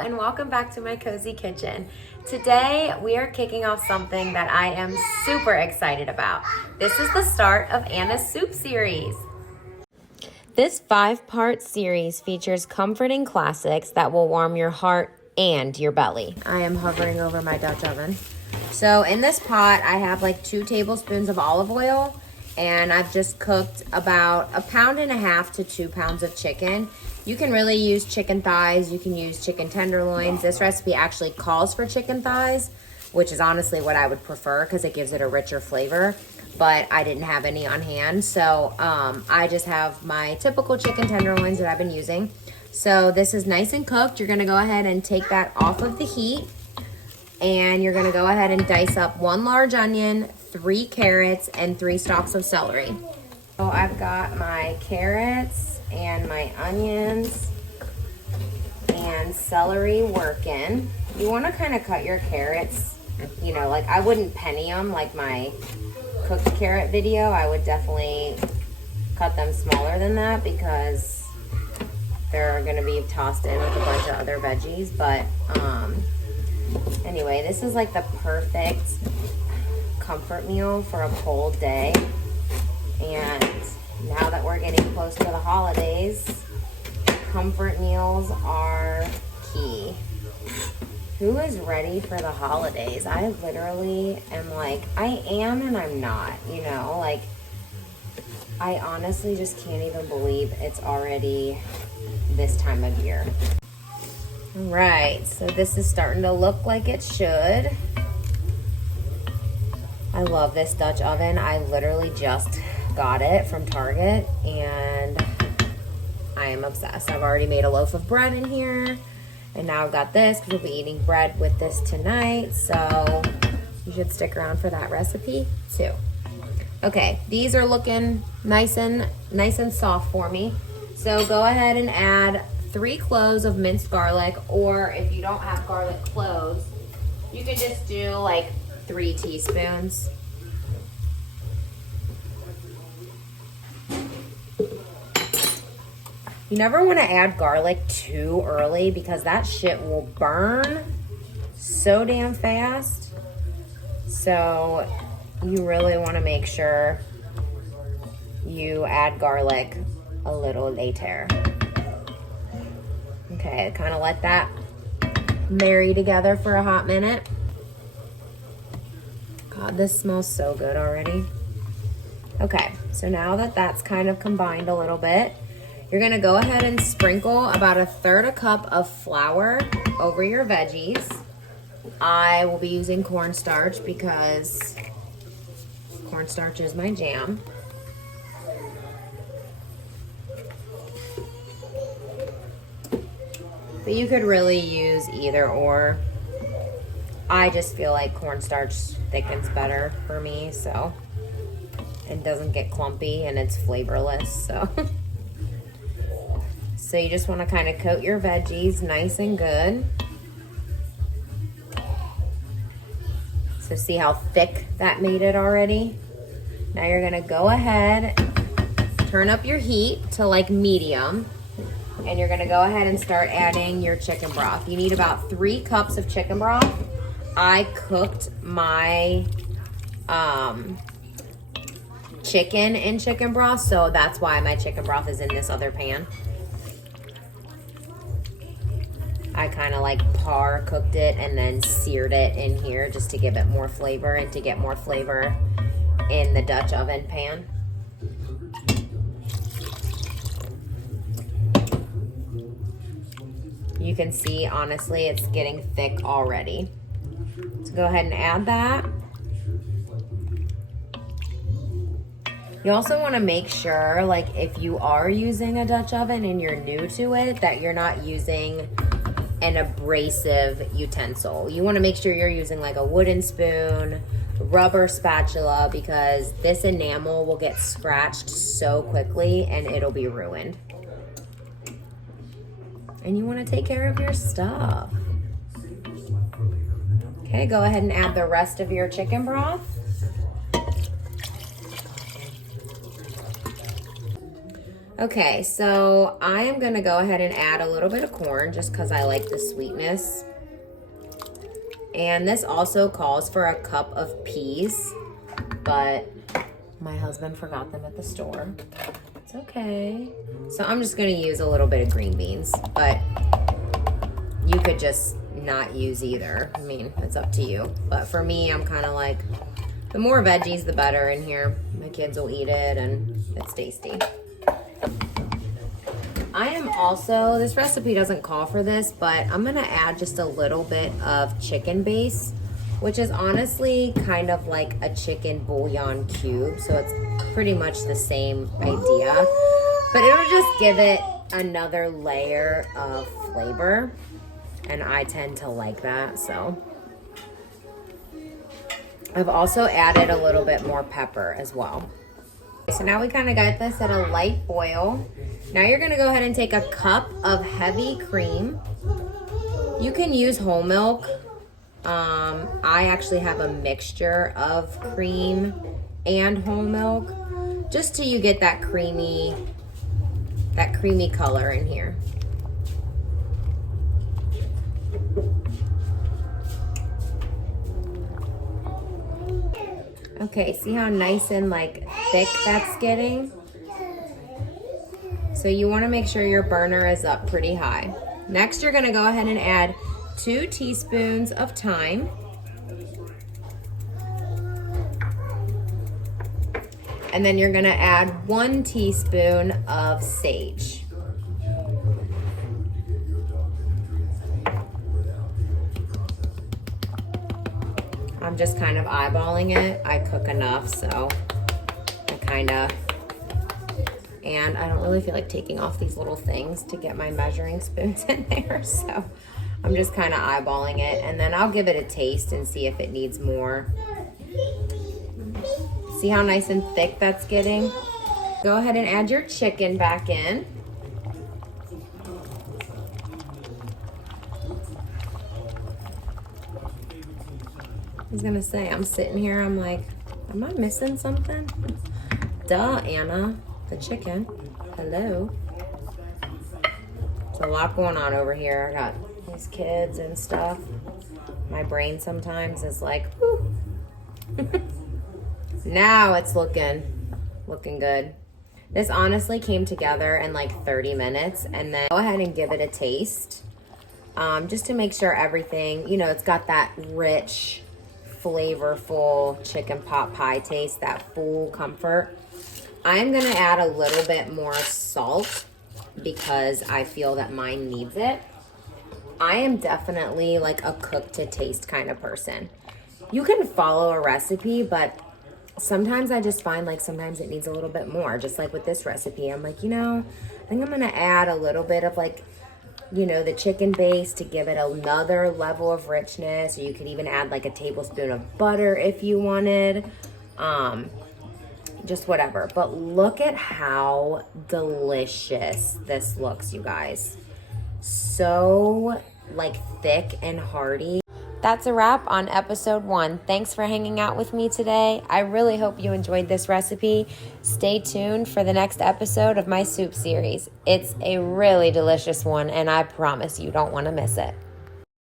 and welcome back to my cozy kitchen. Today we are kicking off something that I am super excited about. This is the start of Anna's soup series. This 5-part series features comforting classics that will warm your heart and your belly. I am hovering over my Dutch oven. So in this pot I have like 2 tablespoons of olive oil, and I've just cooked about 1.5 pounds to 2 pounds of chicken. You can really use chicken thighs, you can use chicken tenderloins. This recipe actually calls for chicken thighs, which is honestly what I would prefer because it gives it a richer flavor, but I didn't have any on hand. So I just have my typical chicken tenderloins that I've been using. So this is nice and cooked. You're gonna go ahead and take that off of the heat, and you're gonna go ahead and dice up 1 large onion, 3 carrots, and 3 stalks of celery. So I've got my carrots and my onions and celery working. You want to kind of cut your carrots, you know, like I wouldn't penny them like my cooked carrot video. I would definitely cut them smaller than that because they're going to be tossed in with a bunch of other veggies. But anyway, this is like the perfect comfort meal for a cold day. And now that we're getting close to the holidays, comfort meals are key. Who is ready for the holidays? I literally am like, I am and I'm not, you know, like I honestly just can't even believe it's already this time of year. All right, so this is starting to look like it should. I love this Dutch oven. I literally just got it from Target and I am obsessed. I've already made a loaf of bread in here, and now I've got this because we'll be eating bread with this tonight, so you should stick around for that recipe too. Okay, these are looking nice and soft for me. So go ahead and add 3 cloves of minced garlic, or if you don't have garlic cloves, you can just do like 3 teaspoons. You never want to add garlic too early because that shit will burn so damn fast. So you really want to make sure you add garlic a little later. Okay, kind of let that marry together for a hot minute. God, this smells so good already. Okay, so now that that's kind of combined a little bit, you're gonna go ahead and sprinkle about 1/3 cup of flour over your veggies. I will be using cornstarch because cornstarch is my jam. But you could really use either or. I just feel like cornstarch thickens better for me, so it doesn't get clumpy and it's flavorless, so. So you just want to kind of coat your veggies nice and good. So see how thick that made it already? Now you're going to go ahead, turn up your heat to like medium, and you're going to go ahead and start adding your chicken broth. You need about 3 cups of chicken broth. I cooked my chicken in chicken broth, so that's why my chicken broth is in this other pan. I kind of like par cooked it and then seared it in here just to give it more flavor and to get more flavor in the Dutch oven pan. You can see, honestly, it's getting thick already. So go ahead and add that. You also want to make sure, like if you are using a Dutch oven and you're new to it, that you're not using an abrasive utensil. You want to make sure you're using like a wooden spoon, rubber spatula, because this enamel will get scratched so quickly and it'll be ruined. And you want to take care of your stuff. Okay, go ahead and add the rest of your chicken broth. Okay, so I am gonna go ahead and add a little bit of corn just because I like the sweetness. And this also calls for a cup of peas, but my husband forgot them at the store. It's okay. So I'm just gonna use a little bit of green beans, but you could just not use either. I mean, it's up to you. But for me, I'm kind of like, the more veggies, the better in here. My kids will eat it and it's tasty. I am also, this recipe doesn't call for this, but I'm gonna add just a little bit of chicken base, which is honestly kind of like a chicken bouillon cube. So it's pretty much the same idea, but it'll just give it another layer of flavor. And I tend to like that, so. I've also added a little bit more pepper as well. So now we kind of got this at a light boil. Now you're gonna go ahead and take a cup of heavy cream. You can use whole milk. I actually have a mixture of cream and whole milk, just till you get that creamy color in here. Okay, see how nice and like thick that's getting? So you wanna make sure your burner is up pretty high. Next, you're gonna go ahead and add 2 teaspoons of thyme. And then you're gonna add 1 teaspoon of sage. I'm just kind of eyeballing it. I cook enough, so and I don't really feel like taking off these little things to get my measuring spoons in there, so I'm just kind of eyeballing it, and then I'll give it a taste and see if it needs more. See how nice and thick that's getting? Go ahead and add your chicken back in. I was gonna say, I'm sitting here, I'm like, am I missing something? Duh, Anna, the chicken. Hello. There's a lot going on over here. I got these kids and stuff. My brain sometimes is like, whew. Now it's looking good. This honestly came together in like 30 minutes, and then go ahead and give it a taste. Just to make sure everything, you know, it's got that rich, flavorful chicken pot pie taste, that full comfort. I'm gonna add a little bit more salt because I feel that mine needs it. I am definitely like a cook to taste kind of person. You can follow a recipe, but sometimes I just find like sometimes it needs a little bit more. Just like with this recipe, I'm like, you know, I think I'm gonna add a little bit of like, you know, the chicken base to give it another level of richness. Or you could even add like a tablespoon of butter if you wanted. Just whatever. But look at how delicious this looks, you guys. So like thick and hearty. That's a wrap on episode 1. Thanks for hanging out with me today. I really hope you enjoyed this recipe. Stay tuned for the next episode of my soup series. It's a really delicious one, and I promise you don't want to miss it.